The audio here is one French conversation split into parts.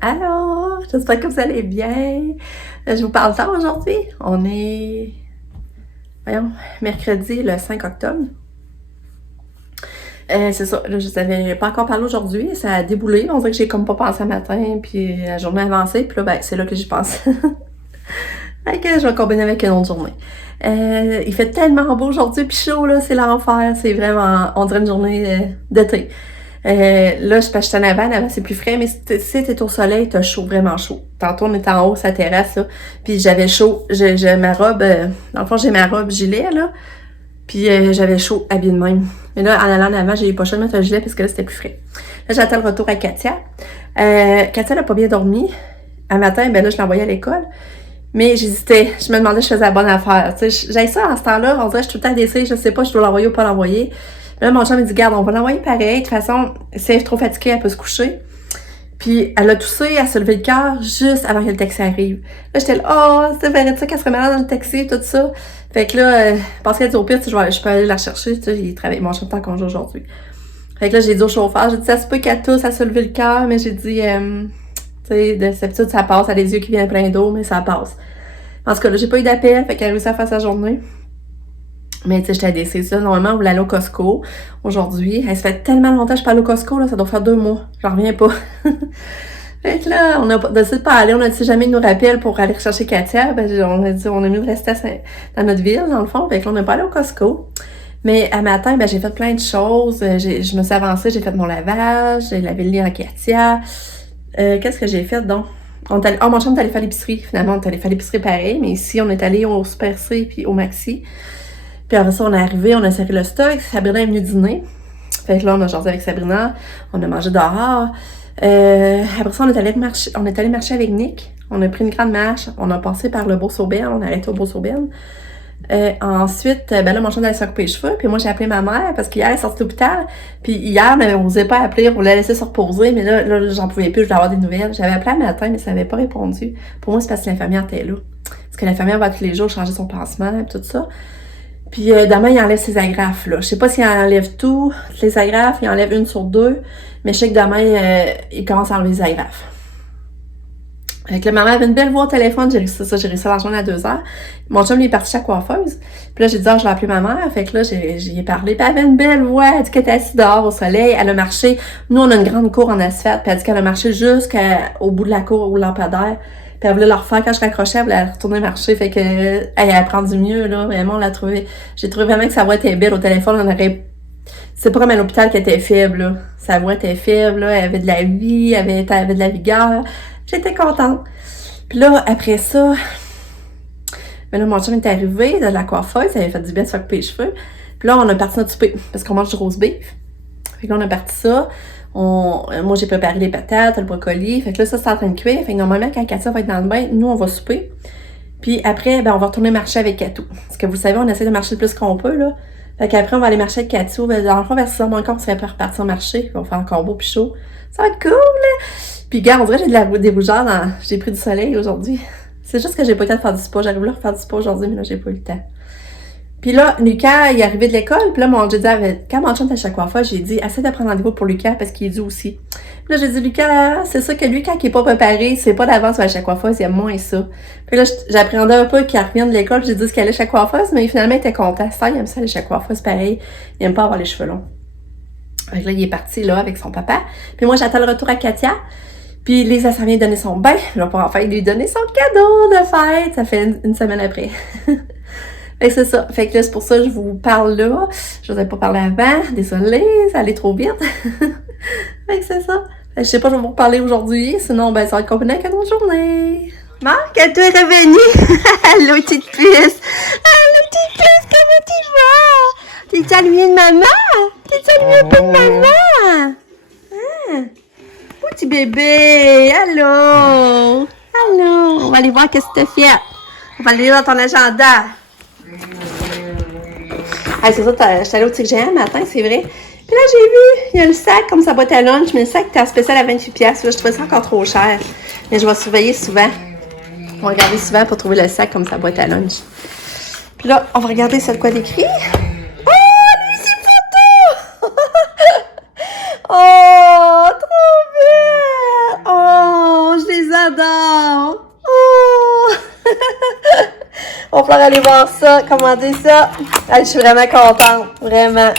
Alors, j'espère que vous allez bien. Je vous parle tard aujourd'hui. On est, mercredi le 5 octobre. C'est ça, là, je ne savais pas encore parlé aujourd'hui. Ça a déboulé. On dirait que j'ai comme pas pensé à matin, puis la journée avancée. Puis là, ben, c'est là que j'y pense. Fait que je vais combiner avec une autre journée. Il fait tellement beau aujourd'hui, puis chaud, là, c'est l'enfer. C'est vraiment, on dirait une journée d'été. Là, je suis en avant c'est plus frais, mais si t'es au soleil, t'as chaud, vraiment chaud. Tantôt, on était en haut, sa terrasse, là, puis j'avais chaud. J'ai ma robe, dans le fond, j'ai ma robe gilet, là, puis j'avais chaud, habillée de même. Mais là, en allant en avant, j'ai eu pas choix de mettre un gilet parce que là, c'était plus frais. Là, j'attends le retour à Katia. Katia n'a pas bien dormi. Un matin, ben là, je l'ai envoyée à l'école. Mais j'hésitais. Je me demandais si je faisais la bonne affaire. Tu sais, j'ai ça en ce temps-là. On dirait que je suis tout le temps d'essayer. Je sais pas si je dois l'envoyer ou pas l'envoyer. Là, mon chum me dit, garde, on va l'envoyer pareil. De toute façon, si elle est trop fatiguée, elle peut se coucher. Puis, elle a toussé, elle se levé le cœur juste avant que le taxi arrive. Là, j'étais là, oh, c'est vrai de ça qu'elle serait malade dans le taxi, tout ça. Fait que là, parce qu'elle dit au pire, tu sais, je peux aller la chercher. Tu sais, il travaille, mon chum est en congé aujourd'hui. Fait que là, j'ai dit au chauffeur, j'ai dit, ça se peut qu'elle tousse, elle se lever le cœur, mais j'ai dit, tu sais, de d'habitude, ça passe, elle a les yeux qui viennent plein d'eau, mais ça passe. En tout cas, là, j'ai pas eu d'appel, fait qu'elle a réussi à faire sa journée. Mais tu sais, j'étais à DC, ça. Normalement, on voulait aller au Costco aujourd'hui. Elle se fait tellement longtemps que je suis pas allée au Costco, là, ça doit faire 2 mois. J'en reviens pas. Fait que là, on a décidé de pas aller. On a dit si jamais ils nous rappellent pour aller rechercher Katia, ben, on a dit, on a mieux de rester dans notre ville, dans le fond. Fait que là, on n'est pas allé au Costco. Mais à matin, ben, j'ai fait plein de choses. Je me suis avancée, j'ai fait mon lavage, j'ai lavé le lit en Katia. Qu'est-ce que j'ai fait, donc? Mon chum est allé faire l'épicerie. Finalement, on est allé faire l'épicerie pareil, mais ici, on est allé au Super C puis au Maxi. Puis après ça, on est arrivé, on a serré le stock. Sabrina est venue dîner. Fait que là, on a jasé avec Sabrina. On a mangé dehors. Après ça, on est allé marcher avec Nick. On a pris une grande marche. On a passé par le Beau-Sauberne. On a arrêté au Beau-Sauberne. Ensuite, ben là, mon chum allait se couper les cheveux. Puis moi, j'ai appelé ma mère parce qu'hier, elle est sortie de l'hôpital. Puis hier, on n'osait pas appeler. On voulait la laisser se reposer. Mais là, j'en pouvais plus. Je voulais avoir des nouvelles. J'avais appelé le matin, mais ça n'avait pas répondu. Pour moi, c'est parce que l'infirmière était là. Parce que l'infirmière va tous les jours changer son pansement et tout ça. Puis demain, il enlève ses agrafes, là. Je sais pas s'il enlève tout, les agrafes. Il enlève 1 sur 2. Mais je sais que demain, il commence à enlever les agrafes. Fait que la maman avait une belle voix au téléphone, j'ai réussi à la joindre à 2h. Mon chum, il est parti chez la coiffeuse. Puis là, j'ai dit, je vais appeler ma mère. Fait que là, j'y ai parlé. Puis elle avait une belle voix. Elle dit qu'elle était assise dehors au soleil. Elle a marché. Nous, on a une grande cour en asphalte. Puis elle dit qu'elle a marché jusqu'au bout de la cour au lampadaire. Puis elle voulait le refaire quand je raccrochais. Elle voulait retourner marcher. Fait que, elle prend du mieux, là. Vraiment, on l'a trouvé. J'ai trouvé vraiment que sa voix était belle au téléphone. C'est pas comme à l'hôpital qu'elle était faible, là. Sa voix était faible, là. Elle avait de la vie. Elle avait de la vigueur. J'étais contente. Puis là, après ça, ben là, mon chum est arrivé de la coiffeuse, ça avait fait du bien de se faire couper les cheveux. Puis là, on a parti notre souper, parce qu'on mange du roast beef. Fait que là, on a parti ça. Moi, j'ai préparé les patates, le brocoli. Fait que là, ça, c'est en train de cuire. Fait que normalement, quand Katia va être dans le bain, nous, on va souper. Puis après, ben, on va retourner marcher avec Katou. Parce que vous savez, on essaie de marcher le plus qu'on peut, là. Fait qu'après, on va aller marcher avec Katou. Dans le fond, vers 6h moins quart, on serait prêt à repartir marcher. On va faire encore beau puis chaud. Ça va être cool, là! Puis, gars, on dirait que j'ai des rougeurs j'ai pris du soleil aujourd'hui. C'est juste que j'ai pas eu le temps de faire du spa. J'arrive là à faire du spa aujourd'hui, mais là, j'ai pas eu le temps. Puis là, Lucas, il est arrivé de l'école. Puis là, j'ai dit, quand mon chum était à chaque fois, j'ai dit, essaie de prendre rendez-vous pour Lucas parce qu'il est dû aussi. Puis là, j'ai dit, Lucas, c'est ça que lui, quand il est pas préparé, c'est pas d'avance à chaque fois, il aime moins ça. Puis là, j'appréhendais un peu qu'il revienne de l'école. J'ai dit ce qu'il allait chez la coiffeuse, mais finalement, il était content. Ça, il aime ça aller chez la coiffeuse, pareil. Il aime pas avoir les cheveux longs. Fait que là, il est parti, là, avec son papa. Puis moi, j'attends le retour à Katia. Puis Lisa s'en vient donner son bain. Je vais pouvoir enfin lui donner son cadeau de fête. Ça fait une semaine après. Fait que c'est ça. Fait que là, c'est pour ça que je vous parle là. Je vous ai pas parlé avant. Désolée, ça allait trop vite. Fait que c'est ça. Fait que je sais pas, je vais vous parler aujourd'hui. Sinon, ben, ça va être combiné avec une autre journée. Marc, à toi revenue. Allô, petite puce. Allô, petite puce, comment tu vas? T'es salué de maman? T'es salué un peu de maman? Hein? Petit bébé, allô? Allô? On va aller voir qu'est-ce que tu as fait. On va aller lire dans ton agenda. Ah, c'est ça, j'étais allée au Tic Géant le matin, c'est vrai. Puis là, j'ai vu, il y a le sac comme sa boîte à lunch, mais le sac était en spécial à 28$. Là, je trouvais ça encore trop cher. Mais je vais surveiller souvent. On va regarder souvent pour trouver le sac comme sa boîte à lunch. Puis là, on va regarder sur quoi d'écrit. Oh, lui, c'est photo! Oh, trop bien! Oh, j'adore! Oh! On va pouvoir aller voir ça, commander ça. Allez, je suis vraiment contente, vraiment.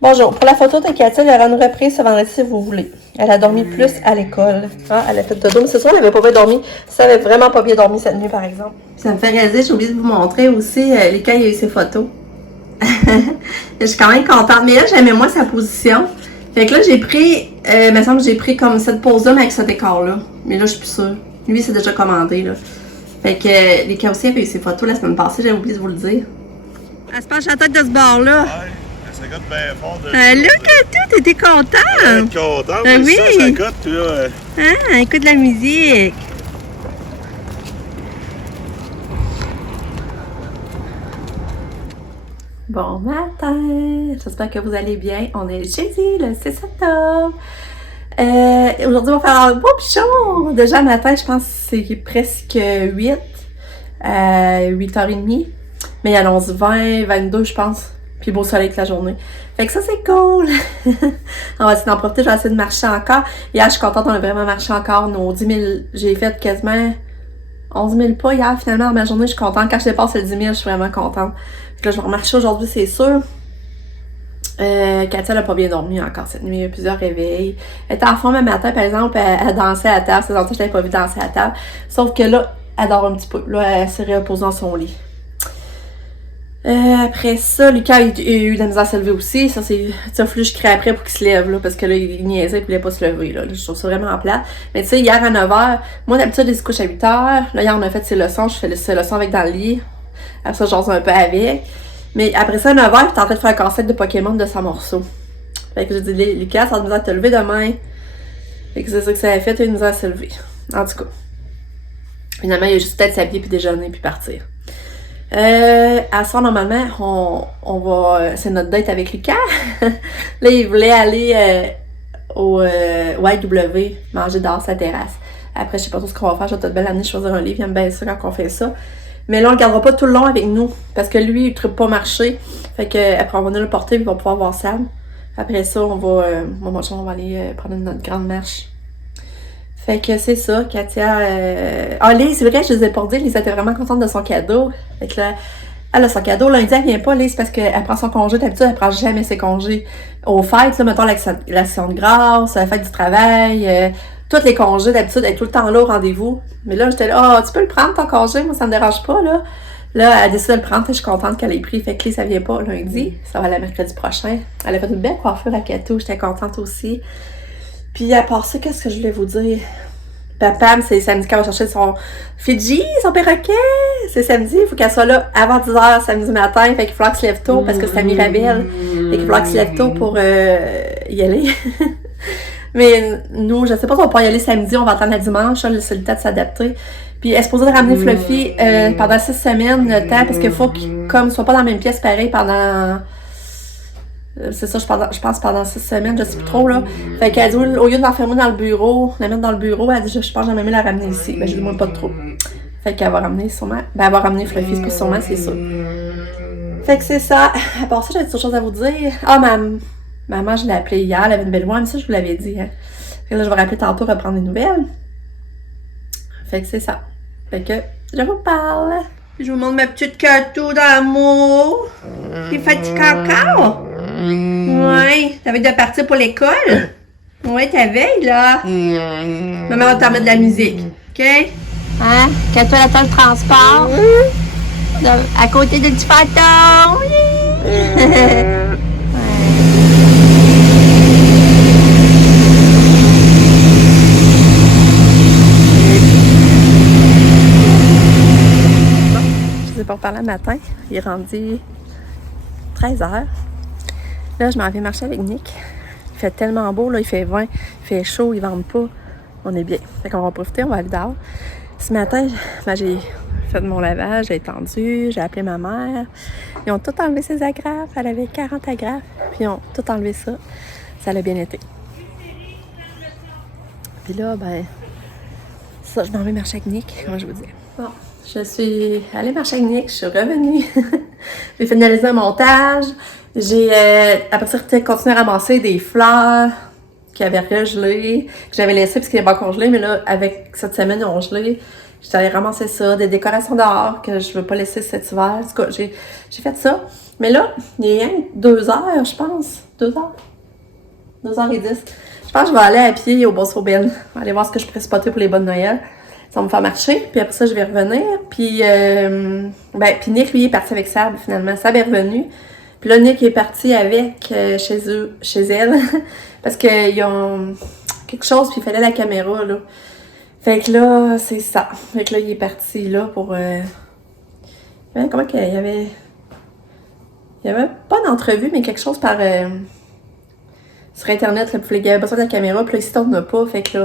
Bonjour, pour la photo de Katia, il y aura une reprise ce vendredi si vous voulez. Elle a dormi plus à l'école. Ah, elle a fait dodo, mais c'est sûr, elle n'avait pas bien dormi. Ça avait vraiment pas bien dormi cette nuit, par exemple. Ça me fait réaliser, j'ai oublié de vous montrer aussi, quand il y a eu ses photos. Je suis quand même contente. Mais là, j'aimais moins sa position. Fait que là, j'ai pris, il me semble que j'ai pris comme cette pose-là, mais avec ce décor-là. Mais là, je suis plus sûre. Lui, c'est déjà commandé, là. Fait que les cas aussi avaient eu ses photos la semaine passée, j'avais oublié de vous le dire. Elle se penche la tête de ce bord-là. Ouais, ça goûte bien fort de là, Katou, t'étais contente? content, oui. Ça goûte, puis là... Ah, écoute la musique. Bon matin, j'espère que vous allez bien. On est jeudi, le 6 octobre. Aujourd'hui, on va faire un beau pichon. Déjà matin, je pense que c'est presque 8, 8h30. Mais il annonce 20, 22, je pense. Puis beau soleil toute la journée. Fait que ça, c'est cool. On va essayer d'en profiter. Je vais essayer de marcher encore. Hier, je suis contente, on a vraiment marché encore. Nos 10 000, j'ai fait quasiment 11 000 pas hier. Finalement, dans ma journée, je suis contente. Quand je dépasse le 10 000, je suis vraiment contente. Fait que là, je vais remarcher aujourd'hui, c'est sûr. Katia, elle a pas bien dormi encore cette nuit. Il y a eu plusieurs réveils. Elle était en forme le matin, par exemple, elle dansait à table. C'est longtemps que je l'avais pas vu danser à table. Sauf que là, elle dort un petit peu. Là, elle s'est reposée dans son lit. Après ça, Lucas a eu de la misère à se lever aussi. Ça, c'est. Tu sais, je crie après pour qu'il se lève, là, parce que là, il niaisait et il voulait pas se lever, là. Je trouve ça vraiment plat. Mais tu sais, hier à 9h, moi, d'habitude, il se couche à 8h. Là, hier, on a fait ses leçons. Je fais ses leçons avec dans le lit. Après ça, j'ose un peu avec. Mais après ça, à 9h, il était en train de faire un casse-tête de Pokémon de 100 morceaux. Fait que j'ai dit, Lucas, ça a de misère à te lever demain. Fait que c'est ça que ça a fait, il a eu de misère à se lever. En tout cas. Finalement, il a juste peut-être s'habiller puis déjeuner puis partir. À ce soir, normalement, on va. C'est notre date avec Lucas. Là, il voulait aller au YW, manger dehors sa terrasse. Après, je sais pas trop ce qu'on va faire. Je vais toute belle année choisir un livre. Il aime bien ça quand on fait ça. Mais là, on le gardera pas tout le long avec nous. Parce que lui, il ne pas marcher. Fait que après, on va venir le porter et il va pouvoir voir Sam. Après ça, on va aller prendre notre grande marche. Fait que c'est ça, Katia. Ah, Lise, c'est vrai, je les ai pas dit. Lise était vraiment contente de son cadeau. Fait que là, elle a son cadeau. Lundi, elle vient pas, Lise, parce qu'elle prend son congé. D'habitude, elle prend jamais ses congés. Aux fêtes, là, mettons l'action de grâce, la fête du travail, tous les congés, d'habitude, elle est tout le temps là au rendez-vous. Mais là, j'étais là, tu peux le prendre ton congé, moi, ça me dérange pas, là. Là, elle décide de le prendre, je suis contente qu'elle ait pris. Fait que Lise, ça vient pas lundi. Ça va aller mercredi prochain. Elle a fait une belle coiffure à Katou, j'étais contente aussi. Puis à part ça, qu'est-ce que je voulais vous dire? Pam, c'est samedi qu'elle va chercher son Fidji, son perroquet. C'est samedi, il faut qu'elle soit là avant 10h samedi matin. Fait qu'il va falloir qu'elle se lève tôt parce que c'est à Mirabelle. Fait qu'il va falloir qu'elle se lève tôt pour y aller. Mais nous, je sais pas si on peut y aller samedi, on va attendre le dimanche, c'est le temps de s'adapter. Puis elle est supposée de ramener Fluffy pendant 6 semaines le temps parce qu'il faut qu'il soit pas dans la même pièce pareil pendant... C'est ça, je pense pendant 6 semaines, je sais plus trop, là. Fait qu'elle dit, au lieu de l'enfermer dans le bureau, la mettre dans le bureau, elle dit, je pense que j'aimerais mieux la ramener ici. Ben, je dis, moi, pas trop. Fait qu'elle va ramener sûrement. Ben, elle va ramener Fluffy, c'est pas sûrement, c'est sûr. Fait que c'est ça. À part ça, j'avais autre chose à vous dire. Ah, maman, je l'ai appelée hier, elle avait une belle voix, mais ça, je vous l'avais dit, hein. Fait que là, je vais rappeler tantôt, reprendre des nouvelles. Fait que c'est ça. Fait que, je vous parle. Je vous montre ma petite Katou d'amour. T'es fatiguée encore? Ouais. T'avais de partir pour l'école? Ouais, t'avais, là. Maman va t'en mettre de la musique. OK? Hein? Katou, elle attend le transport. À côté de petit fantôme. Pour parler le matin, il est rendu 13h. Là, je m'en vais marcher avec Nick. Il fait tellement beau, là, il fait 20, il fait chaud, il ne vente pas. On est bien. Fait qu'on va profiter, on va aller dehors. Ce matin, j'ai fait mon lavage, j'ai étendu, j'ai appelé ma mère. Ils ont tout enlevé ses agrafes. Elle avait 40 agrafes, puis ils ont tout enlevé ça. Ça l'a bien été. Puis là, ben, ça, je m'en vais marcher avec Nick, comme je vous dis. Bon. Je suis allée marcher avec Nick, je suis revenue. J'ai finalisé un montage. J'ai, après ça, continué à ramasser des fleurs qui avaient regelé, que j'avais laissé parce qu'il n'y avait pas encore gelé, mais là, avec cette semaine, ils ont gelé. J'étais allée ramasser ça, des décorations dehors que je veux pas laisser cet hiver. En tout cas, j'ai fait ça. Mais là, il y a 2 heures, je pense. 2 heures? 2h10. Je pense que je vais aller à pied au Boss-Aubin. Aller voir ce que je pourrais spotter pour les bonnes Noël. Ça va me faire marcher. Puis après ça, je vais revenir. Puis, puis Nick, lui, est parti avec Sab, finalement. Sab est revenu. Puis là, Nick est parti avec chez elle. Parce qu'ils ont quelque chose, puis il fallait la caméra, là. Fait que là, c'est ça. Fait que là, il est parti, là, pour... comment qu'il y avait... Il y avait pas d'entrevue, mais quelque chose par... sur Internet, là, puis il avait besoin de la caméra, puis là, ici, on n'a pas. Fait que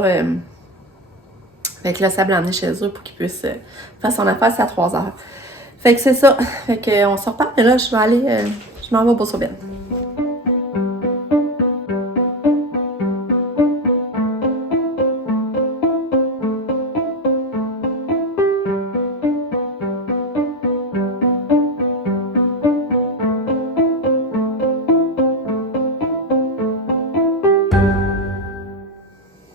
là, ça l'a emmené chez eux pour qu'il puisse faire son affaire, c'est à 3h. Fait que c'est ça. Fait que on se repart, mais là, je vais aller... je m'en vais au Boss-Aubin.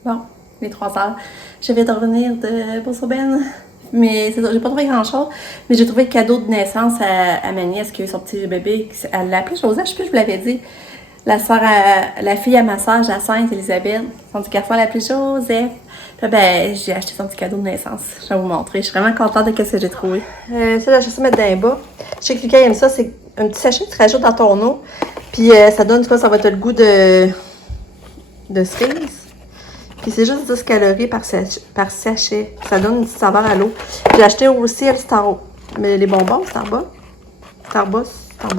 Bon, les 3h. Je viens de revenir de Boss-Aubin. Mais c'est ça, j'ai pas trouvé grand-chose. Mais j'ai trouvé le cadeau de naissance à ma nièce qui a eu son petit bébé. Elle l'a appelé Joseph, je sais plus, je vous l'avais dit. La fille à ma soeur, Jacinthe, Elisabeth. Son petit garçon, elle l'a appelé Joseph. Puis j'ai acheté son petit cadeau de naissance. Je vais vous montrer. Je suis vraiment contente de ce que j'ai trouvé. Ça, là, je vais mettre dans les bas. Je sais que Lucas aime ça. C'est un petit sachet que tu rajoutes dans ton eau. Puis ça donne, tu vois, ça va être le goût de cerise. Puis c'est juste 10 calories par sachet. Ça donne une petite saveur à l'eau. J'ai acheté aussi les bonbons Starbucks,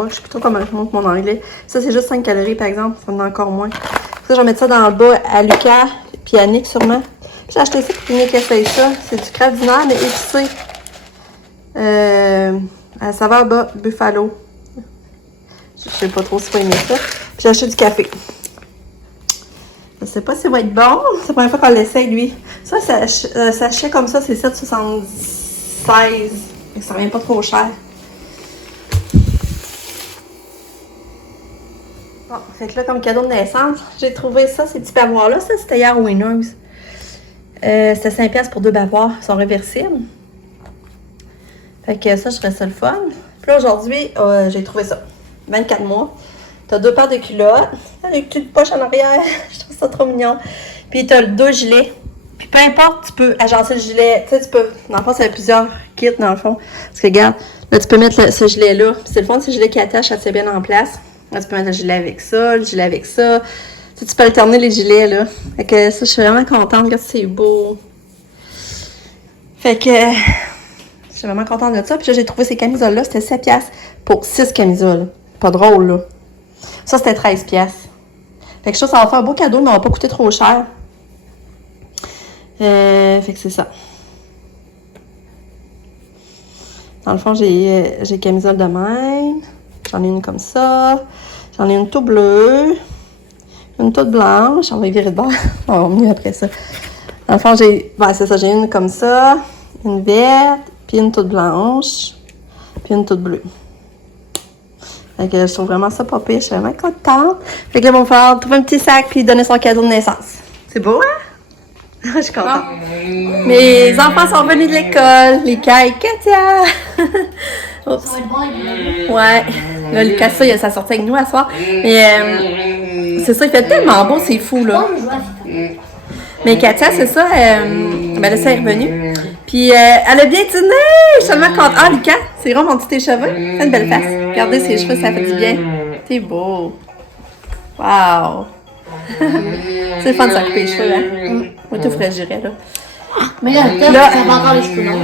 je sais plus trop comment je montre mon anglais. Ça, c'est juste 5 calories, par exemple. Ça en a encore moins. Ça, je vais mettre ça dans le bas à Lucas, puis à Nick, sûrement. J'ai acheté ça pour que Nick essaye ça. C'est du Kraft Dinner, mais épicé. À la saveur buffalo. Je sais pas trop si faut aimer ça. Puis j'ai acheté du café. Je sais pas si ça va être bon. C'est la première fois qu'on l'essaye, lui. Ça, sachet comme ça, c'est 7,76. Ça revient pas trop cher. Bon, fait que là, comme cadeau de naissance, j'ai trouvé ça, ces petits bavoirs-là. Ça, c'était hier au Winners. C'était 5$ pour 2 bavoirs. Ils sont réversibles. Fait que ça, je ferais ça le fun. Puis là, aujourd'hui, j'ai trouvé ça. 24 mois. T'as 2 paires de culottes. T'as des petites poches en arrière. Je trouve ça trop mignon. Puis t'as 2 gilets. Puis peu importe, tu peux agencer le gilet. Tu sais, tu peux. Dans le fond, ça a plusieurs kits, dans le fond. Parce que regarde, là, tu peux mettre ce gilet-là. Puis c'est le fond de ce gilet qui attache, ça tient bien en place. Là, tu peux mettre le gilet avec ça, le gilet avec ça. Tu sais, tu peux alterner les gilets, là. Fait que ça, je suis vraiment contente. Regarde, c'est beau. Fait que je suis vraiment contente de ça. Puis là, j'ai trouvé ces camisoles-là. C'était 7$ pour 6 camisoles. Pas drôle, là. Ça, c'était 13$. Fait que ça va faire un beau cadeau, mais ça va pas coûter trop cher. Fait que c'est ça. Dans le fond, j'ai camisole de même. J'en ai une comme ça. J'en ai une toute bleue. Une toute blanche. On va y virer de bord. On va mieux après ça. Dans le fond, c'est ça. J'ai une comme ça. Une verte. Puis une toute blanche. Puis une toute bleue. Fait que je trouve vraiment ça pas pire. Je suis vraiment contente. Fait que là, il va me falloir trouver un petit sac puis donner son cadeau de naissance. C'est beau, hein? Je suis contente. Mes enfants sont venus de l'école. Lucas et Katia. Oups. Ouais. Là, Lucas, ça, il a sa sortie avec nous à soir. Mais c'est ça, il fait tellement beau, c'est fou, là. Mais Katia, c'est ça. Ben là, ça est revenu. Puis elle a bien dîné. Je suis tellement contente. Ah, Lucas, c'est vraiment mon petit cheveux. Fais une belle face. Regardez ses cheveux, ça fait du bien. C'est beau. Wow. C'est le fun de s'occuper les cheveux, hein? Moi, tout fragirais, là. Mais là, ça va encore les cheveux longs.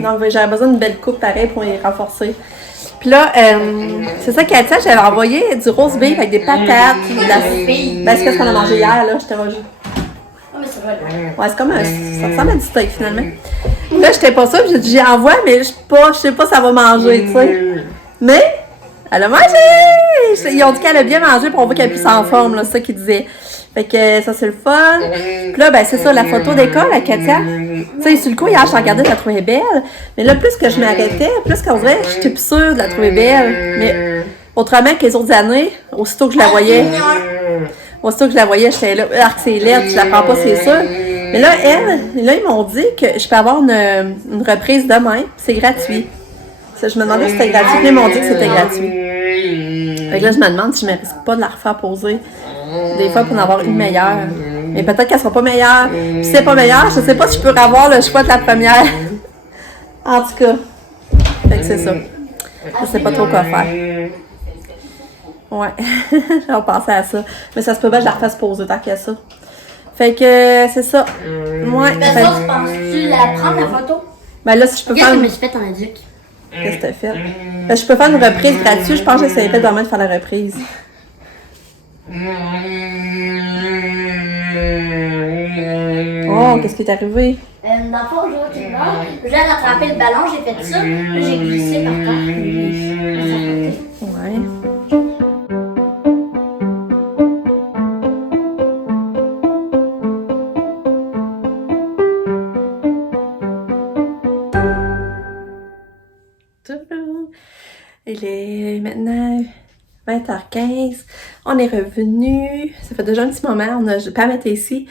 Non, j'avais besoin d'une belle coupe pareil pour les renforcer. Puis là, c'est ça, Katia, j'avais envoyé du rose beef avec des patates. Ben, c'est ce qu'on a mangé hier, là. J'étais mangé. Ouais, c'est comme ça ressemble à du steak, finalement. Là, j'étais pas sûre, j'ai dit, j'y envoie, mais je sais pas si ça va manger, tu sais. Mais, elle a mangé! Ils ont dit qu'elle a bien mangé pour on voit qu'elle est plus en forme, là, c'est ça qu'ils disaient. Fait que ça, c'est le fun. Puis là, ben, c'est ça, la photo d'école à Katia. Tu sais, sur le coup, hier, je regardais, je la trouvais belle. Mais là, plus que je m'arrêtais, plus qu'on dirait, j'étais plus sûre de la trouver belle. Mais autrement que les autres années, aussitôt que je la voyais, j'étais là, c'est laid, je la prends pas, c'est sûr. Mais là, ils m'ont dit que je peux avoir une reprise demain, c'est gratuit. Ça, je me demandais si c'était gratuit, puis ils m'ont dit que c'était gratuit. Fait que là, je me demande si je me risque pas de la refaire poser des fois pour en avoir une meilleure. Mais peut-être qu'elle sera pas meilleure. Puis si c'est pas meilleure, je sais pas si je peux avoir le choix de la première. En tout cas. Fait que c'est ça. Je sais pas trop quoi faire. Ouais. Je vais penser à ça. Mais ça se peut bien que je la refasse poser tant qu'il y a ça. Fait que c'est ça. Ouais. Mais ça, tu penses-tu la prendre, la photo? Ben là, si je peux Qu'est-ce faire. que je me suis fait en adulte? Qu'est-ce que t'as fait? Ben, je peux faire une reprise gratuite. Je pense que j'essaierai demain de faire la reprise. Oh, qu'est-ce qui est arrivé? Dans le fond, je vois qu'il va. J'ai rattrapé le ballon, j'ai fait ça. Là, j'ai glissé par terre. Ouais. Il est maintenant 20h15. On est revenu. Ça fait déjà un petit moment. Pam était ici.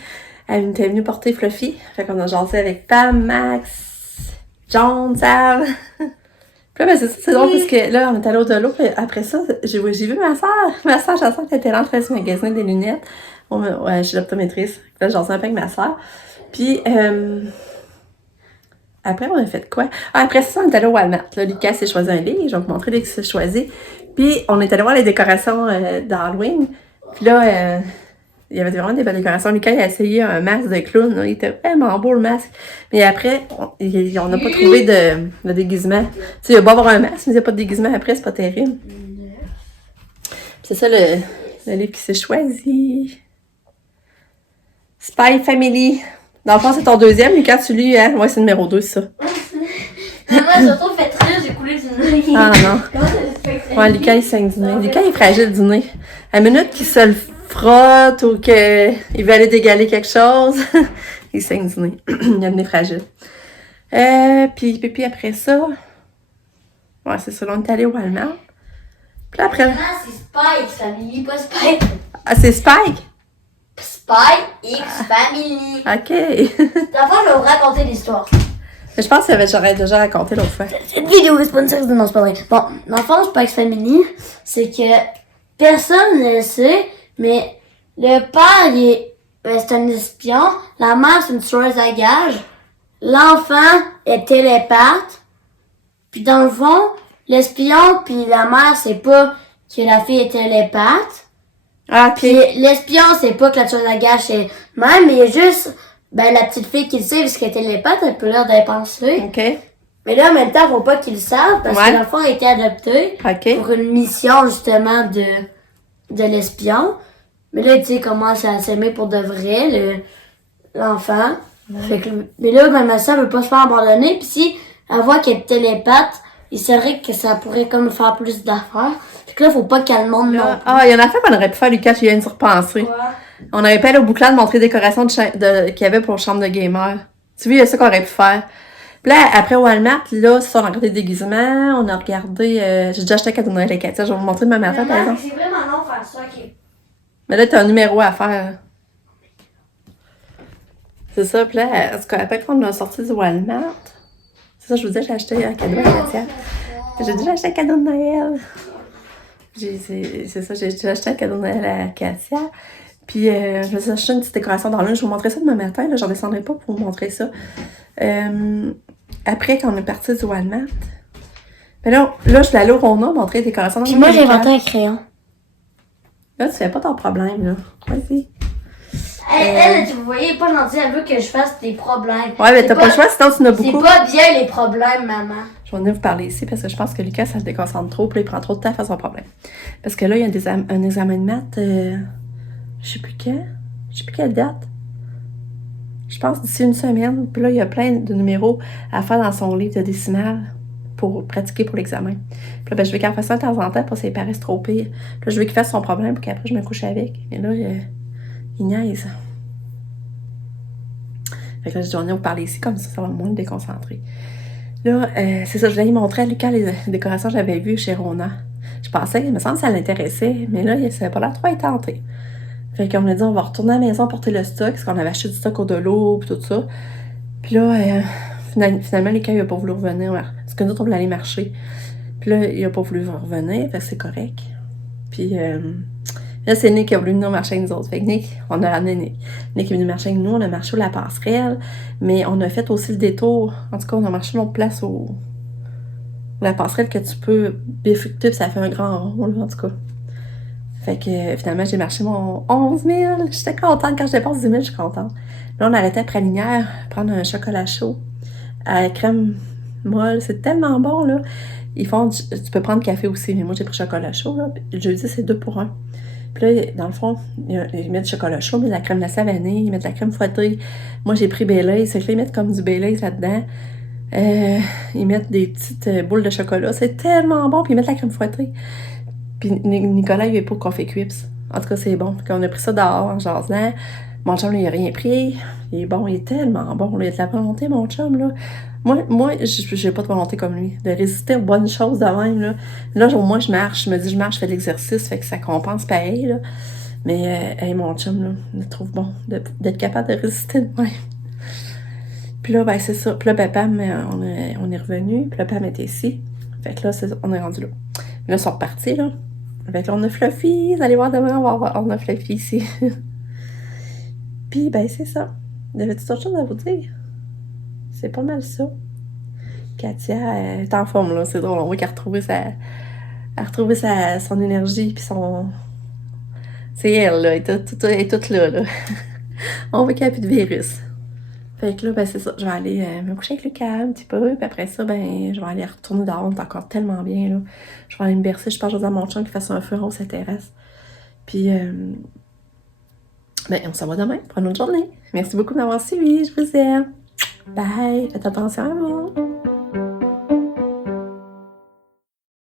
Elle était venue porter Fluffy. Fait qu'on a jasé avec Pam, Max, John, Sam. Puis là, ben, c'est drôle parce que là, on est allé au Delo. Puis après ça, j'ai vu ma soeur. Ma soeur, j'ai qu'elle était là en train de se magasiner des lunettes. Ouais, je suis l'optométriste. Là, j'en sais un peu avec ma soeur. Puis, après, on a fait quoi? Ah, après ça, on est allé au Walmart. Là, Lucas s'est choisi un livre. Je vais vous montrer les qu'il s'est choisi. Puis, on est allé voir les décorations d'Halloween. Puis là, il y avait vraiment des belles décorations. Lucas, il a essayé un masque de clown. Là. Il était vraiment beau, le masque. Mais après, on n'a pas trouvé de déguisement. Tu sais, il a beau avoir un masque, mais il n'y a pas de déguisement après. C'est pas terrible. Puis c'est ça, le livre qui s'est choisi. Spy Family. Dans le fond, c'est ton deuxième, Lucas, tu lis, hein? Ouais, c'est numéro 2, ça. Maman, j'ai surtout fait rire, j'ai coulé du nez. Ah non. Comment ça se fait? Ouais, Lucas, il saigne du nez. Lucas, il est fragile du nez. À la minute qu'il se le frotte ou qu'il veut aller dégaler quelque chose, il saigne du nez. Il a le nez fragile. Puis après ça, ouais, c'est ça, là, on est allé au Walmart. Puis là, après... Maman, c'est Spike Family, pas Spike. Ah, c'est Spike? Spike X Family. OK. D'abord, je vais vous raconter l'histoire. Mais je pense que j'aurais déjà raconté l'autre fois. Cette vidéo est sponsorisée. Non, c'est pas vrai. Bon, dans le fond, Spike Family, c'est que personne ne le sait, mais le père, c'est un espion. La mère, c'est une tueuse à gages. L'enfant est télépathe. Puis dans le fond, l'espion puis la mère, c'est pas que la fille est télépathe. Ah, OK. Puis l'espion, c'est pas que la tueuse à gages est même, mais il y a juste la petite fille qui le sait, parce qu'elle est télépathe, elle peut l'air d'y penser. OK. Mais là, en même temps, faut pas qu'ils le savent, parce Ouais. que l'enfant a été adopté OK. pour une mission, justement, de l'espion. Mais là, tu sais, il commence à s'aimer pour de vrai, l'enfant. Fait que, mais là, ma soeur veut pas se faire abandonner, puis si elle voit qu'elle est télépathe, il serait que ça pourrait comme faire plus d'affaires. Fait que là, faut pas qu'elle monte non plus. Ah, il y en a fait qu'on aurait pu faire, Lucas, je viens de repenser. Quoi? On aurait pu aller au bouclan de montrer les décorations qu'il y avait pour la chambre de gamer. Tu vois, il y a ça qu'on aurait pu faire. Puis là, après Walmart, là, c'est ça, on a regardé des déguisements, on a regardé... j'ai déjà acheté un cadeau de Noël à Katia, je vais vous montrer demain matin, par exemple. C'est vraiment long faire ça, ok. Mais là, t'as un numéro à faire. C'est ça, puis là, est-ce qu'après qu'on a sorti du Walmart, c'est ça, je vous disais, j'ai acheté un cadeau à Katia. J'ai déjà acheté un cadeau de Noël. C'est ça, j'ai déjà acheté un cadeau de Noël à Katia. Puis, je me suis acheté une petite décoration dans l'une. Je vais vous montrer ça demain matin. Là, j'en descendrai pas pour vous montrer ça. Après, quand on est parti du Walmart, mais là, je suis allée au Rona montrer les décorations dans Puis moi, j'ai inventé un crayon. Là, tu fais pas ton problème, là. Vas-y. Elle, vous voyez, pas gentille, elle veut que je fasse des problèmes. Ouais, mais t'as pas le choix, sinon tu en as C'est beaucoup. pas bien les problèmes, maman. Je vais venir vous parler ici parce que je pense que Lucas, ça le déconcentre trop, puis là, il prend trop de temps à faire son problème. Parce que là, il y a un examen de maths, je sais plus quand, je sais plus quelle date. Je pense d'ici une semaine, puis là, il y a plein de numéros à faire dans son livre de décimales pour pratiquer pour l'examen. Puis là, ben, je veux qu'elle fasse ça de temps en temps pour que ça lui paraisse trop pire. Puis là, je veux qu'il fasse son problème pour qu'après, je me couche avec. Et là, il Il niaise. Fait que là, je dis, on est vous parler ici, comme ça va moins le déconcentrer. Là, c'est ça, je voulais lui montrer à Lucas les décorations que j'avais vues chez Rona. Je pensais, il me semble que ça l'intéressait, mais là, ça n'avait pas l'air trop tenté. Fait qu'on a dit, on va retourner à la maison porter le stock, parce qu'on avait acheté du stock au Dolo, puis tout ça. Puis là, finalement, Lucas, il a pas voulu revenir, parce que nous autres, on voulait aller marcher. Puis là, il a pas voulu revenir, fait que c'est correct. Puis là, c'est Nick qui a voulu venir marcher avec nous autres. Fait que Nick, on a ramené Nick. Nick est venu marcher avec nous, on a marché au La Passerelle, mais on a fait aussi le détour. En tout cas, on a marché une autre place au La Passerelle que tu peux bifurquer, puis ça fait un grand rond, là, en tout cas. Fait que finalement, j'ai marché mon 11 000. J'étais contente. Quand je dépasse 10 000, je suis contente. Là, on arrêtait après Linière, prendre un chocolat chaud à la crème molle. C'est tellement bon, là. Ils font tu peux prendre café aussi, mais moi, j'ai pris chocolat chaud, là. Le jeudi, c'est 2 pour 1. Puis là, dans le fond, ils mettent du chocolat chaud, ils mettent de la crème glacée à vanille, ils mettent de la crème fouettée. Moi, j'ai pris Baileys. C'est que là, ils mettent comme du Baileys là-dedans. Ils mettent des petites boules de chocolat. C'est tellement bon. Puis ils mettent de la crème fouettée. Puis Nicolas, il est pas café Quips. En tout cas, c'est bon. Puis on a pris ça dehors en jasant. Mon chum, il a rien pris. Il est bon, il est tellement bon. Il a de la volonté, mon chum, là. Moi, j'ai pas de volonté comme lui. De résister aux bonnes choses de même, là. Là, au moins, je marche. Je me dis, je fais de l'exercice. Fait que ça compense pareil, là. Mais, mon chum, là, il me trouve bon d'être capable de résister de même. Puis là, ben, c'est ça. Puis là, ben, Pam, on est revenu. Puis là, Pam était ici. Fait que là, on est rendu là. Là, ils sont repartis, là. Fait que là, on a Fluffy. Vous allez voir demain, on a Fluffy ici. Puis, ben, c'est ça. J'avais-tu autre chose à vous dire? C'est pas mal ça. Katia, elle est en forme, là. C'est drôle. On voit qu'elle a retrouvé son énergie, puis son... C'est elle, là. Elle est toute là, là. On voit qu'il n'y a plus de virus. Fait que là, ben, c'est ça. Je vais aller me coucher avec Lucas un petit peu, puis après ça, ben, je vais aller retourner dehors. On est encore tellement bien, là. Je vais aller me bercer. Je pense que je vais dire à mon chum qu'il fasse un feu rose sur la terrasse. Puis, ben, on s'en va demain pour une autre journée. Merci beaucoup de m'avoir suivi. Je vous aime. Bye. Faites attention à vous.